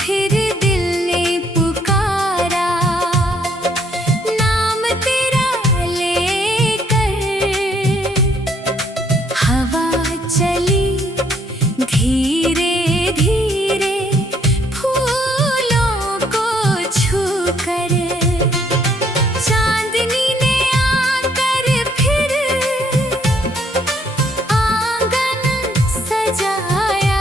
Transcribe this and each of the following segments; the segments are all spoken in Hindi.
फिर दिल ने पुकारा, नाम तेरा लेकर। हवा चली धीरे धीरे फूलों को छूकर। चांदनी ने आकर फिर आंगन सजाया।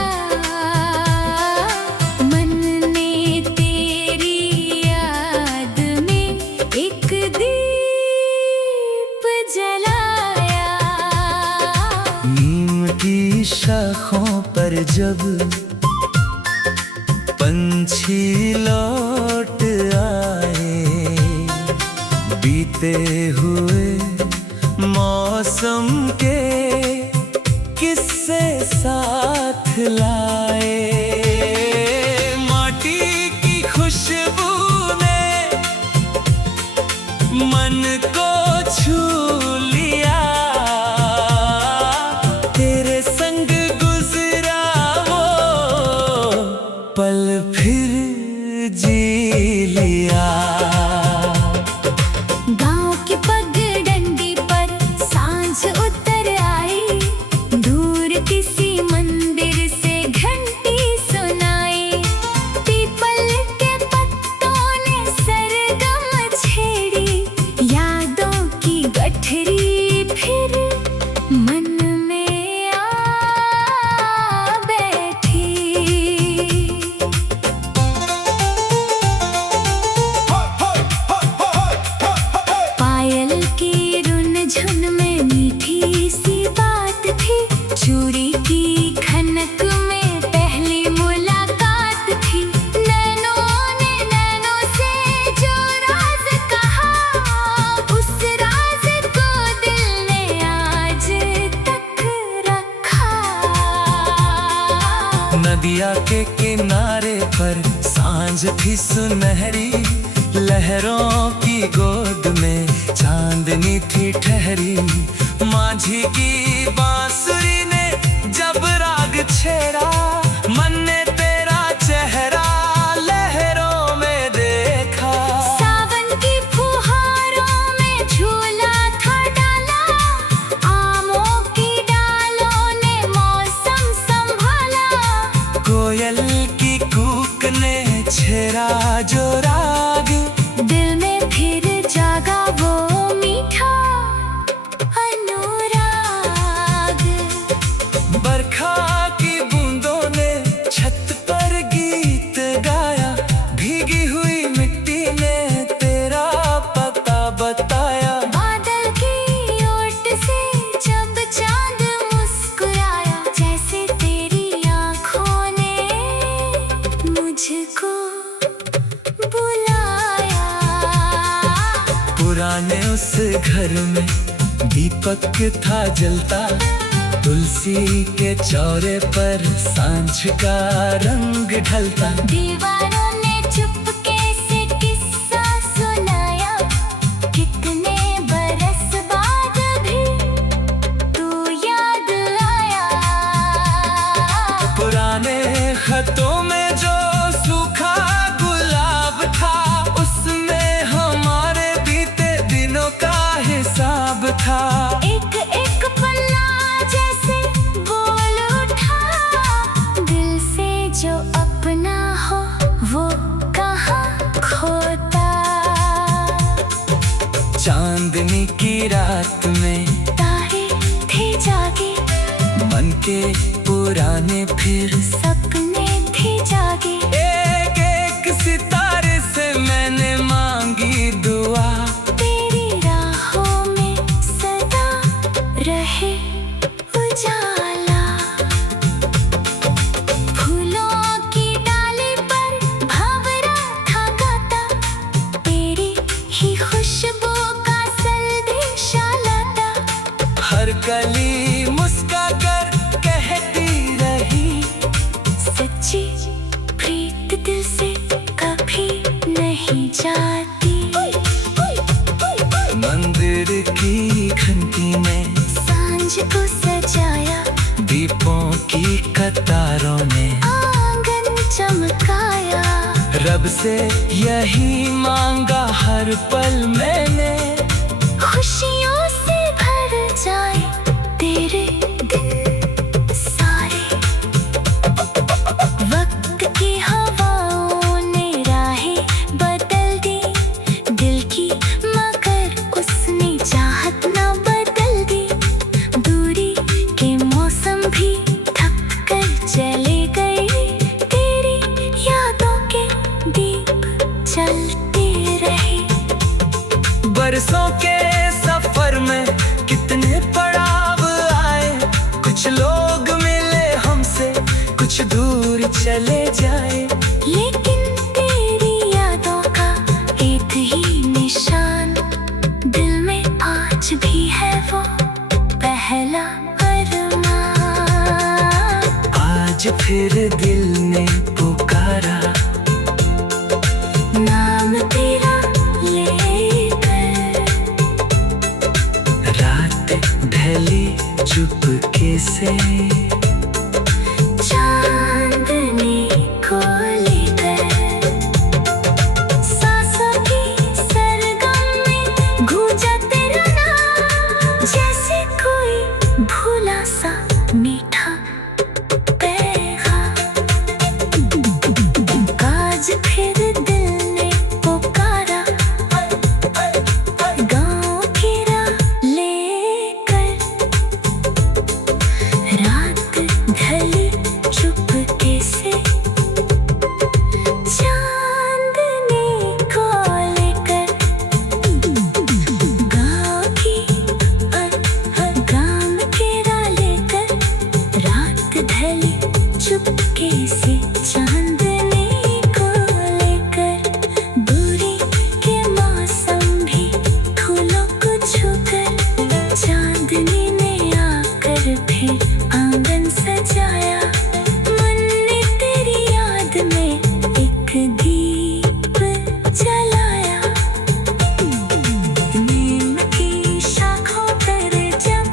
शाखों पर जब पंछी लौट आए, बीते हुए मौसम के किस्से साथ लाए। माटी की खुशबू ने मन को छू लिया। पल फिर जी लिया। गांव की पगडंडी पर सांझ उतर आई। दूर किसी मंदिर से घंटी सुनाई। पीपल के पत्तों ने सरगम छेड़ी। यादों की गठरी फिर मन में आ बैठी। झुन में मीठी सी बात थी। चूड़ी की खनक में पहली मुलाकात थी। नैनों ने नैनों से जो राज कहा, उस राज को दिल ने आज तक रखा। नदिया के किनारे पर सांझ थी सुनहरी। लहरों की गोद में चांदनी थी ठहरी। माझी की बांसुरी ने जब राग छेड़ा, मन ने तेरा चेहरा लहरों में देखा। सावन की फुहारों में झूला था डाला। आमों की डालों ने मौसम संभाला। कोयल की कूक ने छेड़ा जो राग, दिल में फिर जागा वो मीठा अनुराग। बरखा की बूंदों ने छत पर गीत गाया। भीगी हुई मिट्टी ने तेरा पता बताया। बादल की ओट से जब चांद मुस्कुराया, जैसे तेरी आँखों ने मुझको बुलाया। पुराने उस घर में दीपक था जलता। तुलसी के चौरे पर सांझ का रंग ढलता। दीवारों ने चुपके से किस्सा सुनाया। कितने बरस बाद भी तू याद आया। पुराने खतों में जो सूखा गुलाब था, उसमें हमारे बीते दिनों का हिसाब था। एक एक पन्ना जैसे बोल उठा। दिल से जो अपना हो वो कहाँ खोता। चांदनी की रात में तारे थे जागे। मन के पुराने फिर सपने थे जागे। एक एक सितारे से मैंने मांगी दुआ। तेरी राहों में सदा रहे उजाला। दीपों की कतारों ने आंगन चमकाया। रब से यही मांगा हर पल मैंने, खुशियों से भर जाए तेरे दिन सारे। वक्त की हवाओं ने राहें बदल दी दिल की, मगर उसने चाहत ना बदल दी। दूरी के मौसम भी थक कर चले गए, तेरी यादों के दीप जलते रहे। बरसों के सफर में कितने पड़ाव आए, कुछ लोग मिले हमसे, कुछ दूर चले जाए। लेकिन तेरी यादों का एक ही निशान दिल में आज भी है, वो पहला अरमान। आज फिर दिल ने पुकारा, नाम तेरा लेकर। रात ढली चुपके से, चांदनी को लेकर। सांसों की सरगम में गूंजा तेरा नाम, जैसे कोई भूला सा मीठा पैगाम। आज फिर दिल ने पुकारा, गाँव की राह लेकर। रात ढली चुपके से, चांदनी को लेकर। गाँव की गाम के राह लेकर। रात ढली चुपके से, चांदनी को लेकर। दूरी के मौसम भी फूलों को छूकर, चांदनी ने आकर फिर आंगन सजाया। मन ने तेरी याद में एक दीप जलाया। नीम की शाखों पर जब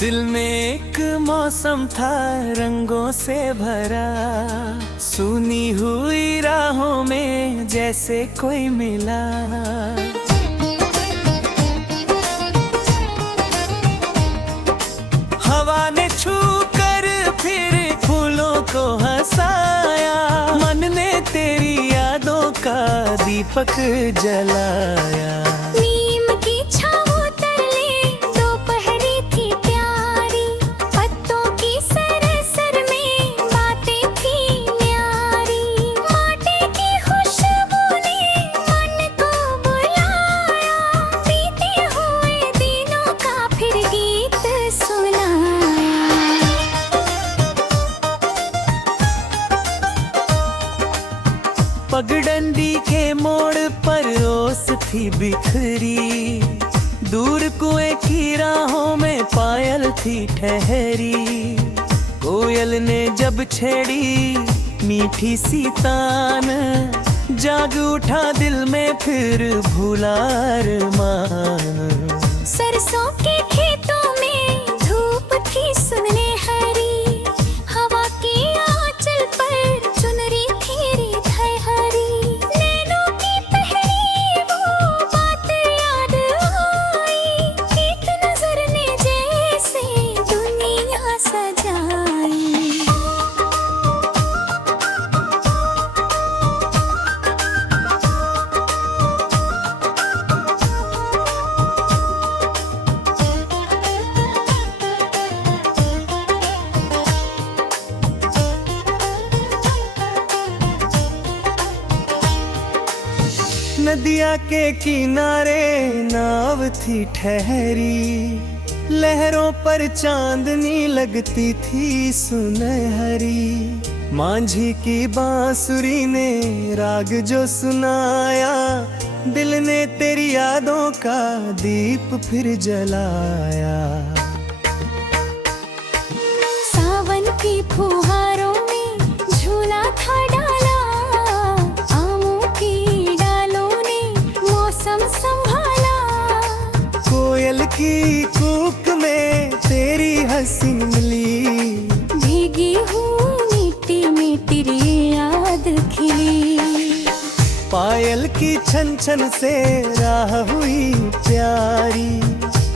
दिल में एक मौसम था रंगों से भरा, सुनी हुई राहों में जैसे कोई मिला। हवा ने छू कर फिर फूलों को हंसाया, मन ने तेरी यादों का दीपक जलाया। नीम की छाँवों तले दोपहरी थी प्यारी, पत्तों की सरसर में बातें थी न्यारी। माटी की खुशबू ने मन को बुलाया, बीते हुए दिनों का फिर गीत सुनाया। पगडंडी के मोड़ पर ओस थी बिखरी, दूर कुएं की राहों में पायल थी ठहरी। कोयल ने जब छेड़ी मीठी सी तान, जाग उठा दिल में फिर भूला अरमान। सरसों के खेतों में धूप थी सुनहरी, हवा की आंचल पर चुनरी थी हरी। नैनों की पहली वो बात याद आई, एक नजर ने जैसे दुनिया सजाई। नदिया के किनारे नाव थी ठहरी, लहरों पर चांदनी लगती थी सुनहरी। मांझी की बांसुरी ने राग जो सुनाया, दिल ने तेरी यादों का दीप फिर जलाया। की फुहारों में झूला था डाला, आमों की डालों ने मौसम संभाला। कोयल की कूक में तेरी हंसी मिली, भीगी हूँ मिट्टी में तेरी याद खिली। पायल की छन छन से राह हुई प्यारी,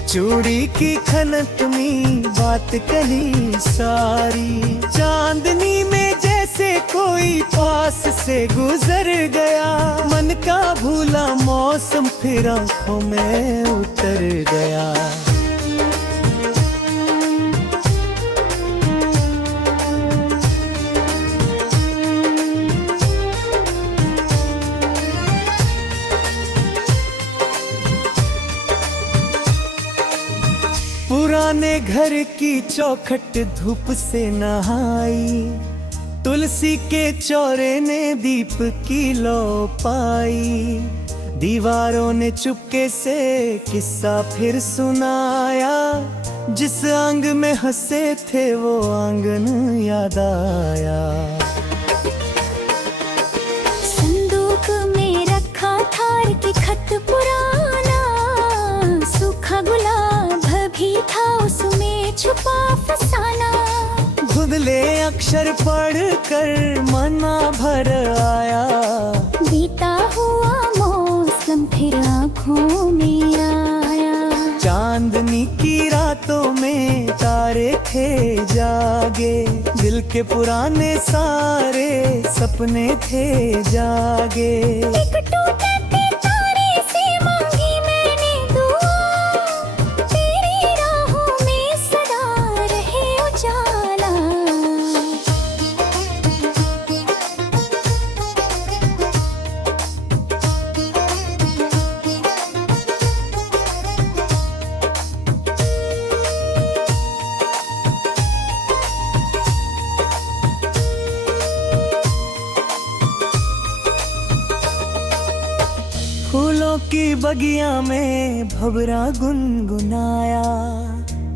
चूड़ी की खनक में बात कही सारी। चांदनी में जैसे कोई पास से गुजर गया, मन का भूला मौसम फिर आंखों में उतर गया। पुराने घर की चौखट धूप से नहाई, तुलसी के चौरे ने दीप की लौ पाई। दीवारों ने चुपके से किस्सा फिर सुनाया, जिस आंग में हंसे थे वो आंगन याद आया। संदूक में रखा थार की खत पुराना, सूखा गुलाब भी था उसमें छुपा फसाना। धुंधले अक्षर पढ़ कर मना भर आया, बीता हुआ मौसम फिर आँखों में आया। चांदनी की रातों में तारे थे जागे, दिल के पुराने सारे सपने थे जागे। एक टूटे तारे से मांगी मैंने दुआ, तेरी राहों में सदा रहे उजाला। फूलों की बगिया में भंवरा गुनगुनाया,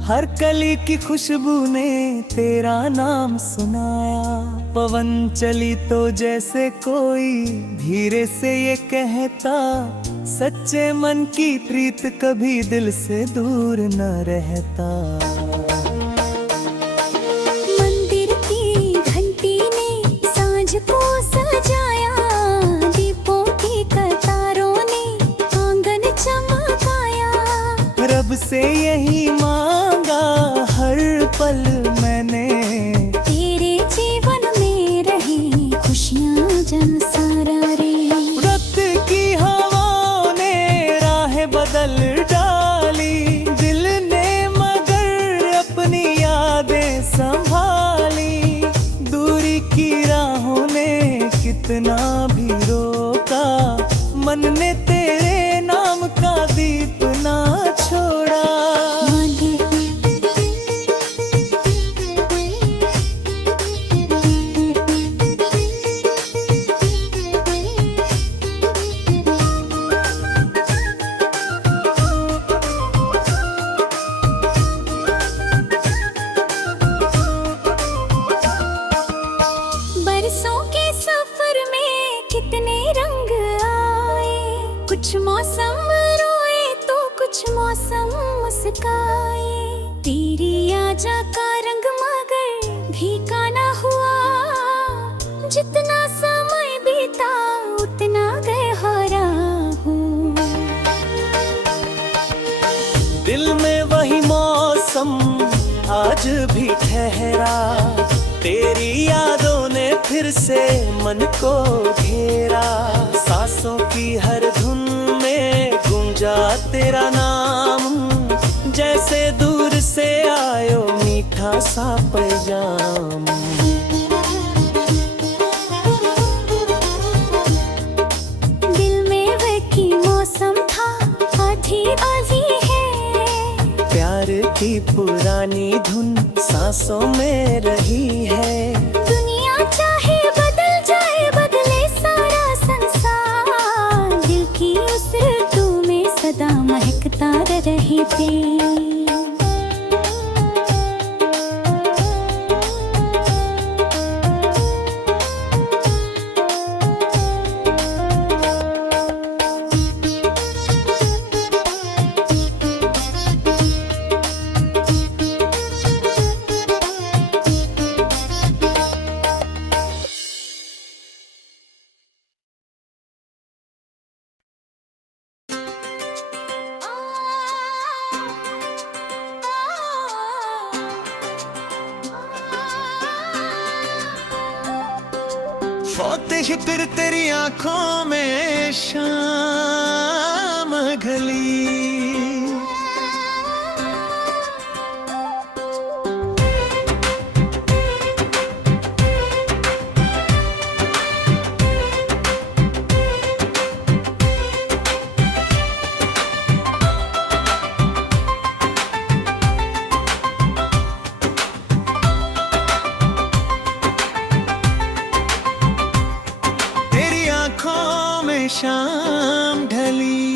हर कली की खुशबू ने तेरा नाम सुनाया। पवन चली तो जैसे कोई धीरे से ये कहता, सच्चे मन की प्रीत कभी दिल से दूर न रहता। मंदिर की घंटी ने सांझ को सजाया, दीपों की कतारों ने आंगन चमकाया। रब से यही मांगा हर पल मैंने, तेरे जीवन में रही खुशियाँ जन सारा रे। रत की हवाओं ने राह बदल डाली, दिल ने मगर अपनी यादें संभाली। दूरी की राहों ने कितना भी रोका, मन ने तेरे नाम का दीप ना छोड़ा। बरसों के सफर में कितने रंग आए, कुछ मौसम रोए तो कुछ मौसम मुस्काए। तेरी आजा का रंग मगर फीका ना हुआ, जितना समय बीता उतना गहरा हूँ। दिल में वही मौसम आज भी ठहरा, तेरी यादों ने फिर से मन को घेरा। सांसों की हर धुन में गूंजा तेरा नाम, जैसे दूर से आयो मीठा सा पैगाम। दिल में वही मौसम था, आधी आधी है। प्यार की पुरानी धुन सांसों में रही है। दुनिया चाहे बदल जाए, बदले सारा संसार, दिल की उस ऋतु में सदा महकता रहे थे। होते ही फिर तेरी आंखों में शाम ढली। शाम ढली,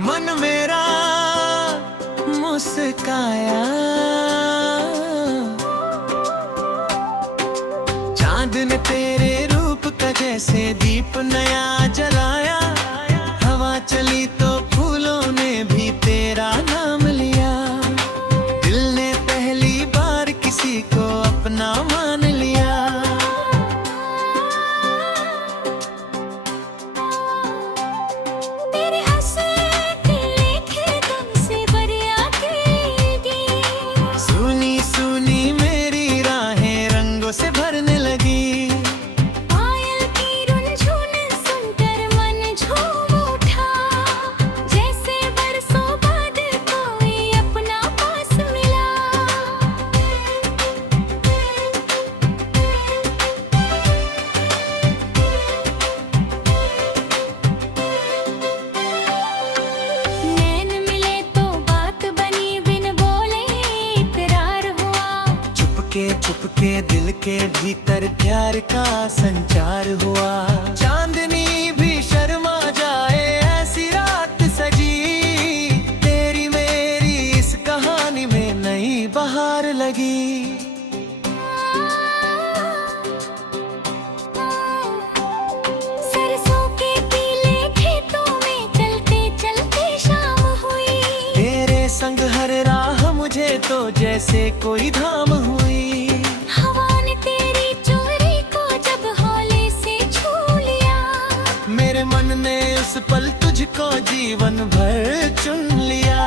मन मेरा मुस्काया, चांद ने तेरे रूप का जैसे दीप नया जलाया। हवा चली तो फूलों ने भी तेरा नाम लिया। दिल ने पहली बार किसी को अपना मान लिया। चुपके दिल के भीतर प्यार का संचार हुआ। चांदनी भी शर्मा जाए ऐसी रात सजी। तेरी मेरी इस कहानी में नई बहार लगी। सरसों के पीले खेतों में चलते चलते शाम हुई। तेरे संग हर राह मुझे तो जैसे कोई धाम हुई। हवा ने तेरी चोरी को जब हौले से छू लिया। मेरे मन ने उस पल तुझको जीवन भर चुन लिया।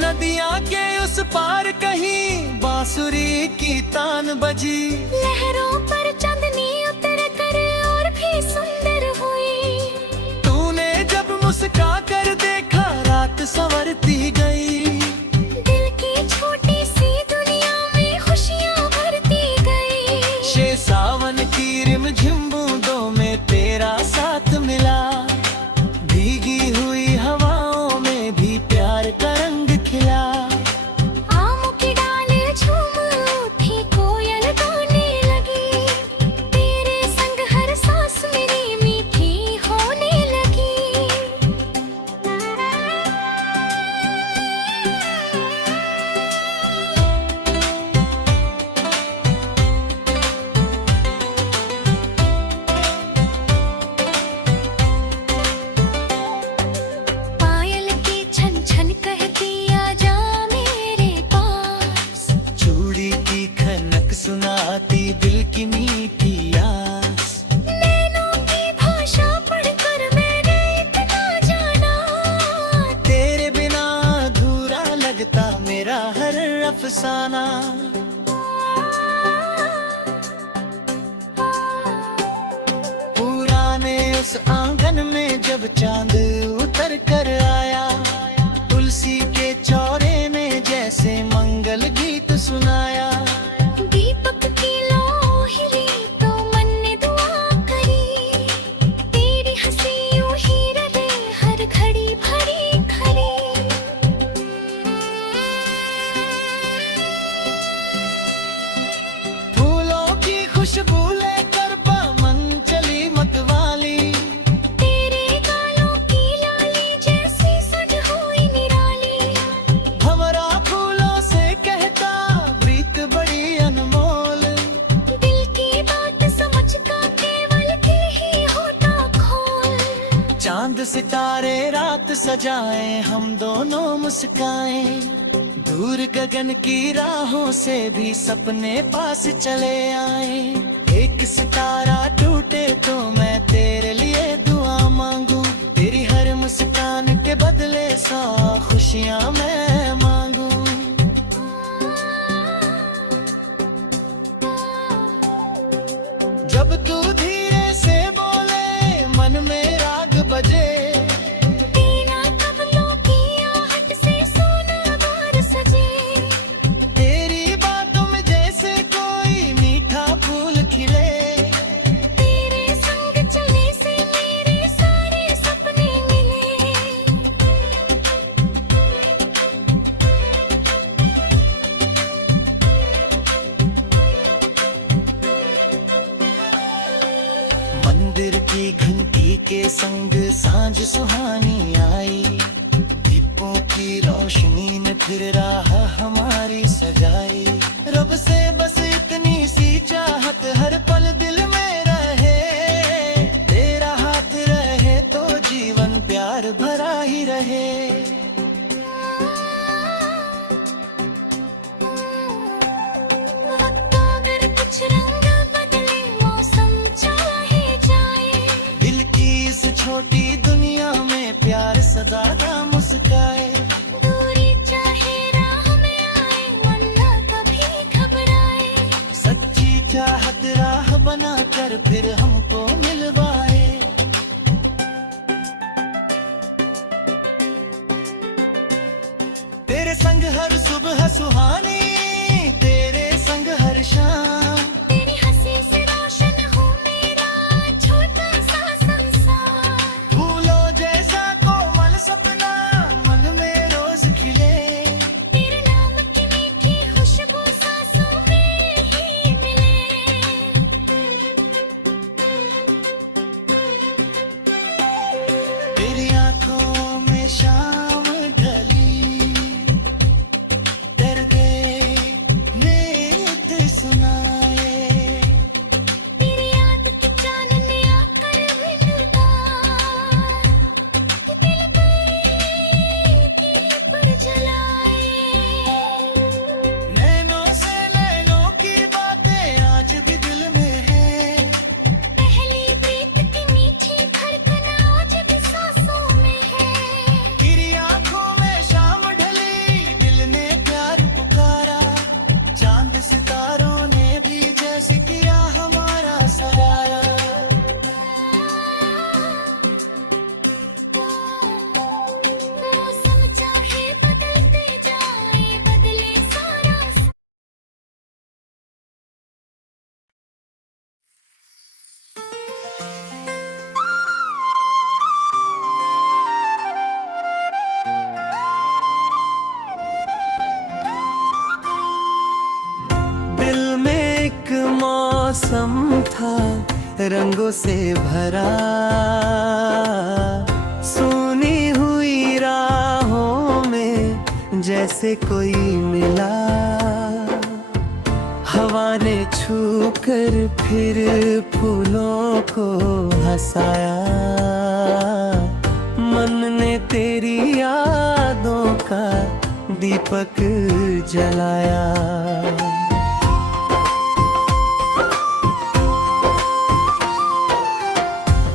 नदियाँ के उस पार कहीं बांसुरी की तान बजी। लहरों पर चांदनी उतर कर और भी सुंदर हुई। तूने जब मुस्का कर देखा रात संवरती गई। दिल की छोटी सी दुनिया में खुशियाँ भरती गई। शे सावन की रिमझिम बूंदों में तेरा साथ मिला। भीगी हुई हवाओं में भी प्यार का रंग खिला। आमों की डालें झूम उठी, कोयल गाने लगी। तेरे संग हर सांस मेरी मीठी होने लगी। पायल की छन छन कहती आजा मेरे पास। चूड़ी की खनक सुनाती दिल की मीठी आस। नैनों की भाषा पढ़कर मैंने इतना जाना। तेरे बिना अधूरा लगता मेरा हर अफसाना। पुराने उस आंगन में जब चांद उतर कर आया। तुलसी के चौरे ने जैसे मंगल गीत सुनाया। दीपक की लो हिली तो मन ने दुआ करी। तेरी हंसी यूं ही रहे हर घड़ी भरी खरी। फूलों की खुशबू लेकर बामन चली मतवाली। तेरे गालों की लाली जैसी सज हुई निराली। भंवरा फूलों से कहता प्रीत बड़ी अनमोल। दिल की बात समझता केवल दिल ही होता खोल। चांद सितारे रात सजाए हम दोनों मुस्काए। दूर गगन की राहों से भी सपने पास चले आए। एक सितारा टूटे तो मैं तेरे लिए दुआ मांगू। तेरी हर मुस्कान के बदले 100 दुनिया मैं मांगूं। जब तू धीरे से बोले मन में राग बजे, बिना कपलों की आहट से सोना बार सजे। तेरी बातों में जैसे कोई मीठा फूल खिले। तेरे संग चलने से मेरे सारे सपने मिले। मंदिर की घंटी के संग सांझ सुहानी आई। दीपों की रोशनी ने फिर राह हमारी सजाई। रब से बस इतनी सी चाहत हर पल दिल में रहे। तेरा हाथ रहे तो जीवन प्यार भरा ही रहे। वक्त अगर कुछ रंग बदले, मौसम चाहे जाए, दिल की इस छोटी दुनिया में प्यार सदा मुस्काए। दूरी चाहे राह में आए, मन न कभी घबराए। सच्ची चाहत राह बनाकर फिर हमको मिलवाए। तेरे संग हर सुबह सुहानी, तेरे संग हर शाम। तेरी हंसी से रोशन हो मेरा छोटा सा संसार। फूलों जैसा कोमल सपना मन में रोज खिले। तेरे नाम की मीठी खुशबू सांसों में ही मिले। तेरी आंखों में शाम ढली, दर्द नित सुनाए। तेरी याद की चांदनी आकर मिलता, कि दिल पे दीप जलाए। नैनों से नैनों की बातें आज भी दिल में है। पहली प्रीत की मीठी धड़कन आज भी सांसों में है। तेरी आंखों में शाम ढली, दिल ने प्यार पुकारा। चांद सितारों ने भी जैसे किया हमारा सराया। मौसम चाहे बदलते जाए, बदले सारा दिल में एक मौसम था रंगों से भरा। सुनी हुई राहों में जैसे कोई मिला। हवा ने छू कर फिर फूलों को हंसाया। मन ने तेरी यादों का दीपक जलाया।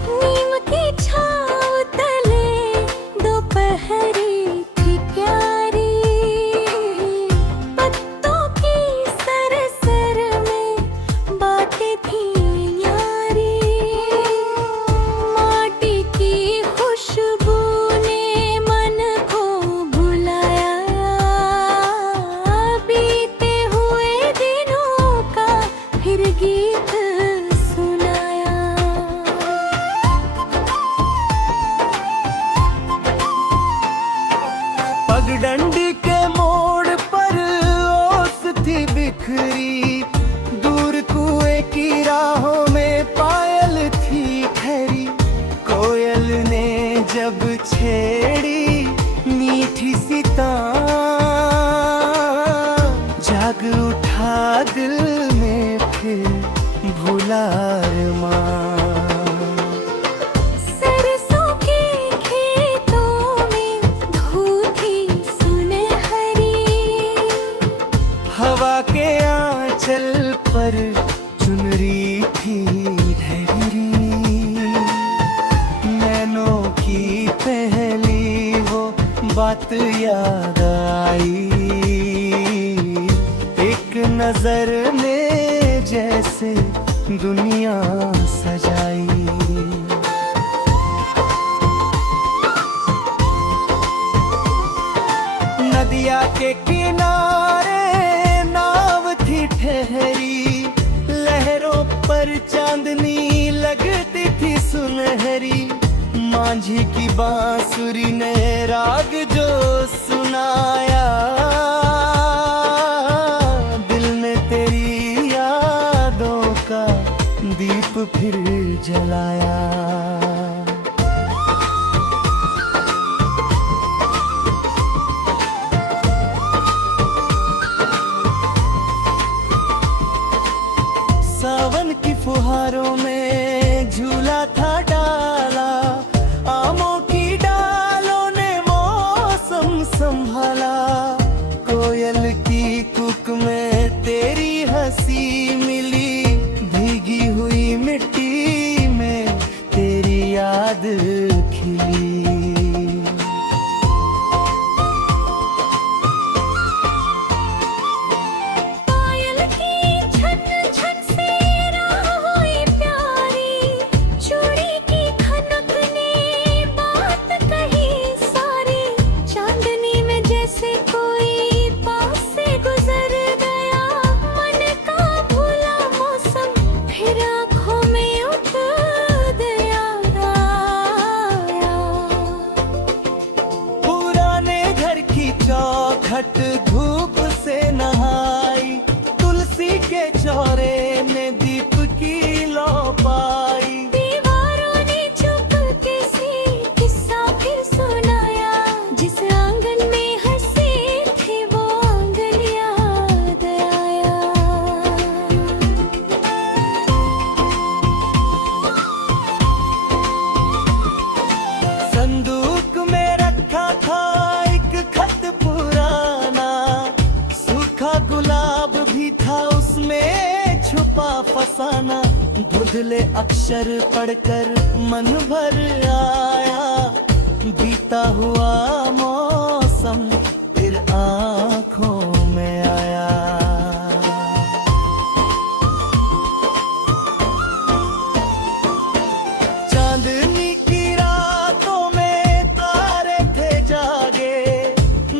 नीम की छाँव तले दोपहरी थी प्यारी। पत्तों की सरसर में बातें थी यारी। माटी की खुशबू ने मन को भुलाया। बीते हुए दिनों का फिर गीत सुनाया। पगडंडी के मोड़ पर ओस थी बिखरी। दूर कुएं की राहों में पायल थी ठहरी। कोयल ने जब छेड़ी मीठी सी तान, जाग उठा दिल में फिर भूला अरमान। सरसों के खेतों में धूप थी सुनहरी। हवा के आंचल पर चुनरी थी ढहरी। नैनों की पहली वो बात याद आई, एक नजर ने जैसे दुनिया सजाई। नदिया के किनारे नाव थी ठहरी, लहरों पर चांदनी लगती थी सुनहरी। मांझी की बांसुरी ने राग जो सुनाया, दिल में तेरी यादों का दीप फिर जलाया। सावन की फुहारों में झूला था डाला, आमों की डालों ने मौसम संभाला। कोयल की कूक में तेरी हंसी मिली, भीगी हुई मिट्टी में तेरी याद खिली। चौखट धूप से नहाई, तुलसी के चौरे ने दीप की लौ पाई। दीवारों ने चुपके से किस्सा फिर सुनाया, जिस आंगन में हंसे थे वो आंगन याद आया। संदूक में रखा था एक खत पुराना, सूखा गुलाब भी था उसमें छुपा फसाना। धुंधले अक्षर पढ़कर मन भर आया, बीता हुआ मौसम फिर आँखों में आया। चांदनी की रातों में तारे थे जागे,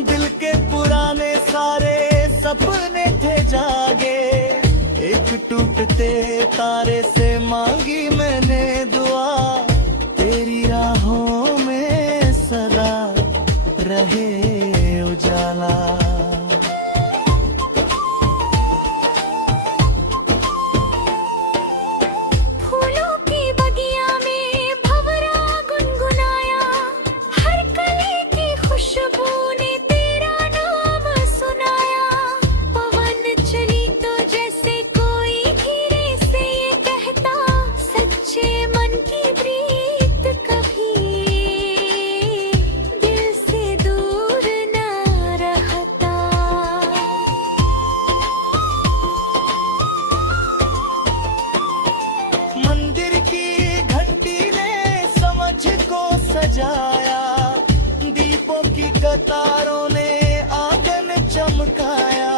दिल के पुराने सारे सपने थे जागे। एक टूटते तारे से मांगी मैंने दुआ, तेरी राहों में सदा रहे उजाला। फूलों की बगिया में भंवरा गुनगुनाया, हर कली की खुशबू ने तेरा नाम सुनाया। पवन चली तो जैसे कोई धीरे से ये कहता, सच्चे मन की प्रीत कभी दिल से दूर न रहता। मंदिर की घंटी ने समझ को सजाया, दीपों की कतारों ने आंगन चमकाया।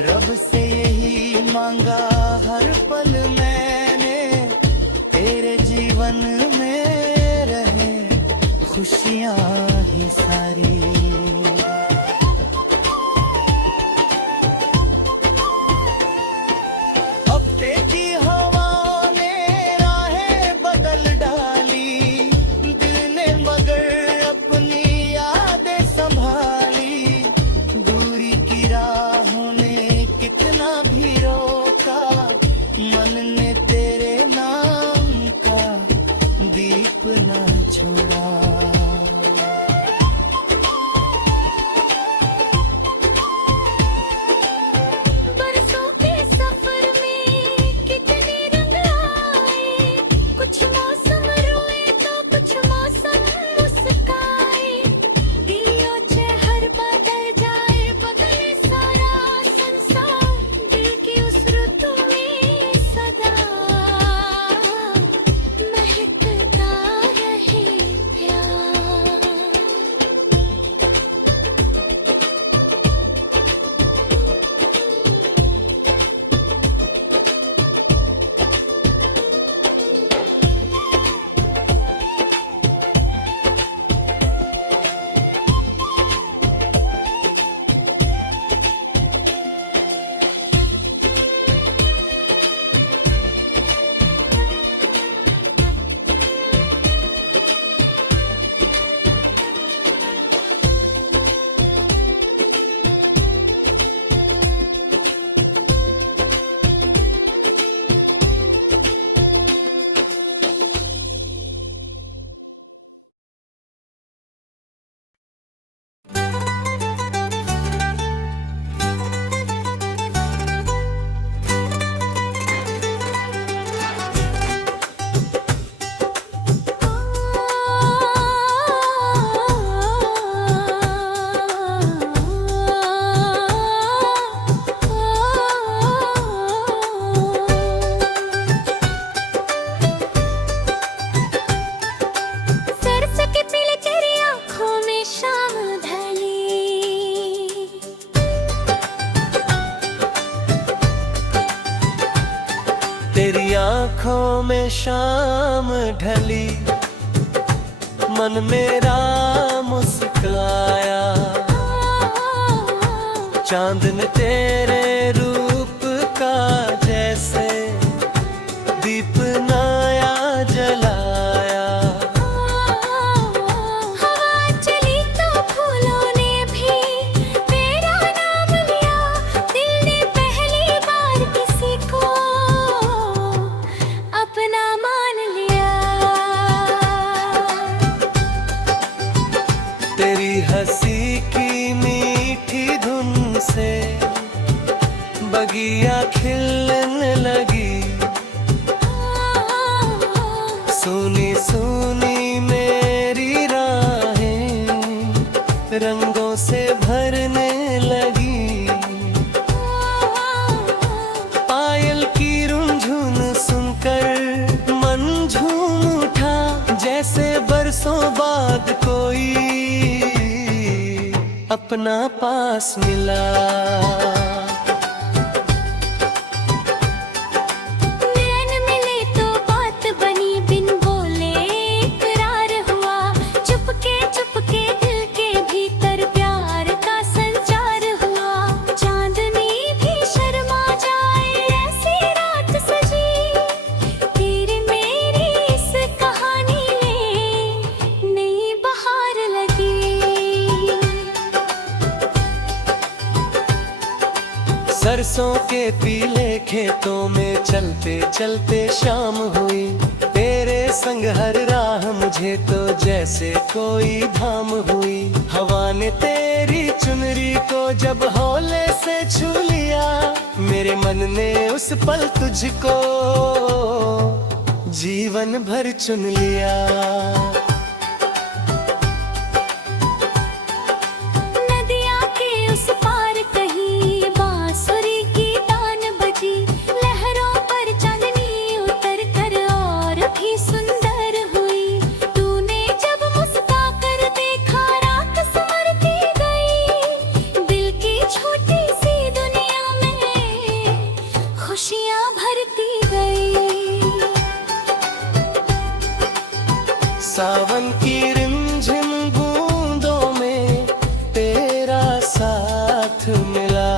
रब से यही मांगा हर पल मैंने, तेरे जीवन में रहे खुशियाँ ही सारी। हफ्ते की हवा ने राहें बदल डाली, दिल ने मगर अपनी यादें संभाली। दूरी की राहों ने कितना भी रोका, मन ने तेरे नाम का दीप न छोड़ा। बरसों के सफर में कितने रंग आए, कुछ मौसम रोए तो कुछ मौसम मुस्काए। दियों चहर बदल जाए, बदले सारा संसार, दिल की उस रुतु में सदा महकता रहे प्यार। आँखों में शाम ढली, मन मेरा मुस्काया। चांद ने तेरे रूप का जैसे दीप नया जलाया। हवा चली तो फूलों ने भी तेरा नाम लिया। दिल ने पहली बार किसी को अपना मान लिया। तेरी हंसी की मीठी धुन से बगिया खिलने लगी। सुनी सुनी मेरी राहें रंगों से भरने लगी। पायल की रुंझुन सुनकर मन झूम उठा, जैसे बरसों बाद कोई अपना पास मिला। नैन मिले तो बात बनी, बिन बोले इकरार हुआ। चुपके चुपके दिल के भीतर प्यार का संचार हुआ। चांदनी भी शर्मा जाए ऐसी रात सजी। तेरे मेरी इस कहानी में नई बहार लगी। सरसों के पीले खेतों में चलते चलते शाम हुई। तेरे संग हर राह मुझे तो जैसे कोई धाम हुई। हवा ने तेरी चुनरी को जब हौले से छू लिया, मेरे मन ने उस पल तुझको जीवन भर चुन लिया। नदिया के उस पार कहीं बांसुरी की तान बजी। लहरों पर चांदनी उतर कर और भी सुंदर हुई। तूने जब मुस्का कर देखा, रात संवरती गई। दिल की छोटी सी दुनिया में खुशियां भरती गई। सावन की रिमझिम बूंदों में तेरा साथ मिला।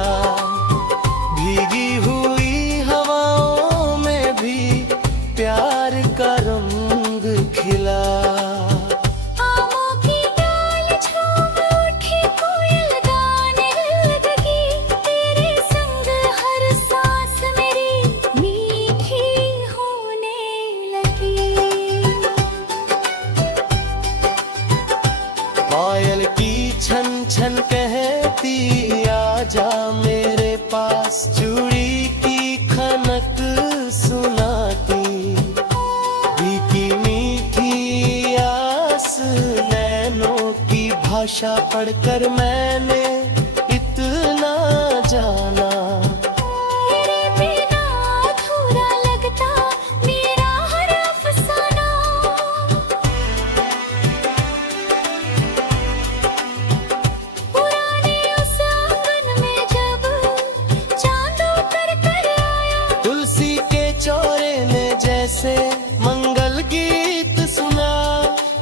भीगी हुई हवाओं में भी प्यार का रंग खिला। आमों की डाल झूम उठी, कोयल गाने लगी। तेरे संग हर सांस मेरी मीठी होने लगी। पायल की छन छन कहती आजा मेरे पास। चूड़ी की खनक सुनाती, बीती मीठी आस। नैनों की भाषा पढ़कर मैंने इतना जाना। तेरे बिना अधूरा लगता मेरा हर अफसाना। पुराने उस आंगन में जब चांद उतर कर आया। तुलसी के चौरे में जैसे मंगल गीत सुना।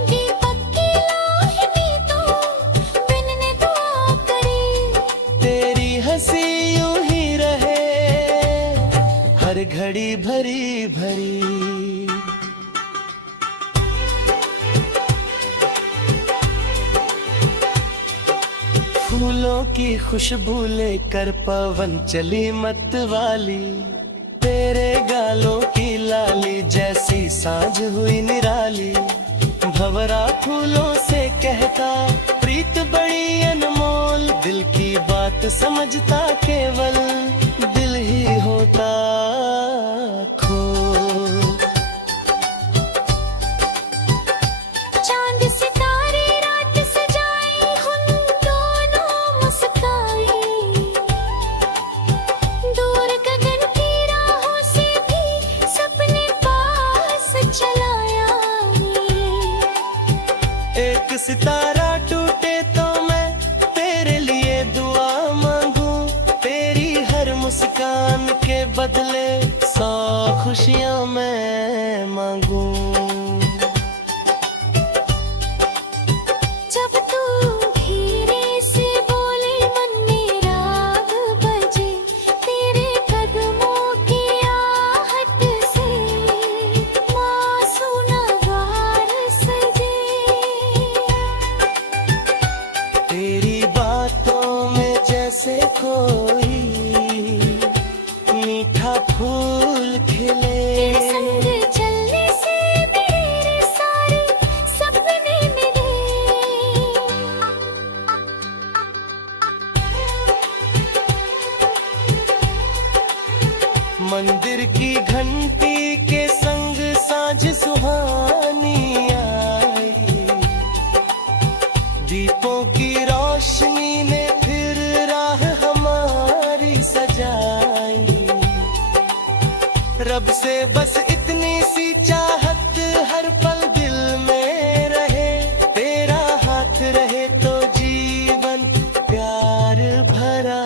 दीपक की लाही भी तो बिन ने दुआ करी। तेरी हंसी यूं ही रहे हर घड़ी भरी भरी। फूलों की खुशबू लेकर पवन चली मत वाली। तेरे गालों की लाली जैसी साँझ हुई निराली। भंवरा फूलों से कहता प्रीत बड़ी अनमोल। दिल की बात समझता केवल दिल ही होता खोल। चांद सितारे रात सजाई, हम दोनों मुस्काए। दूर गगन की राहों से भी सपने पास चलाया। एक सितारा टूटे तो मैं तेरे लिए दुआ मांगू। तेरी हर मुस्कान के बदले 100 खुशियाँ मैं मांगूं। जब तू धीरे से बोले मन में राग बजे, तेरे कदमों की आहट से मासूम नगार सजे। तेरी बातों में जैसे कोई मीठा फूल खिले। तेरे संग चलने से मेरे सारे सपने मिले। मंदिर की घंटी के संग साँझ सुहानी आई, दीपों की रोशनी ने फिर राह हमारी सजाई। रब से बस इतनी सी चाहत हर पल दिल में रहे, तेरा हाथ रहे तो जीवन प्यार भरा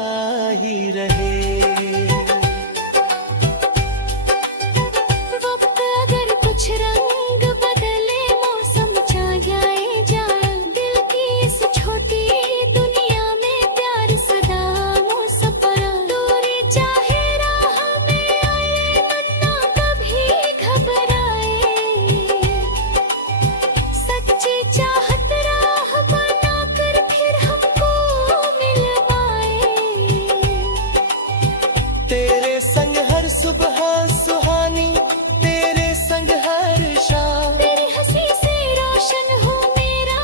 ही रहे। वक्त अगर कुछ रंग बदले, मौसम जाए जाए, दिल की इस छोटी दुनिया में प्यार सदा मुस्कुरा। दूरी चाहे राह में आए, मन ना कभी घबराए। सच्ची चाहत राह बनाकर फिर हमको मिलवाए। तेरे संग हर सुबह सुहानी, तेरे संग हर शाम। तेरी हंसी से रोशन हो मेरा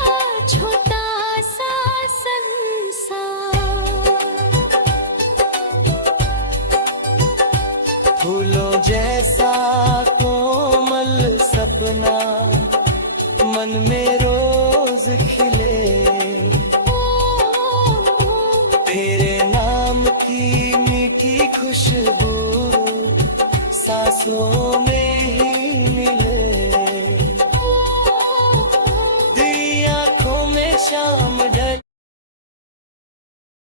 छोटा सा संसार। फूलों जैसा कोमल सपना मन में रोज खिले। तेरे नाम की मीठी खुशबू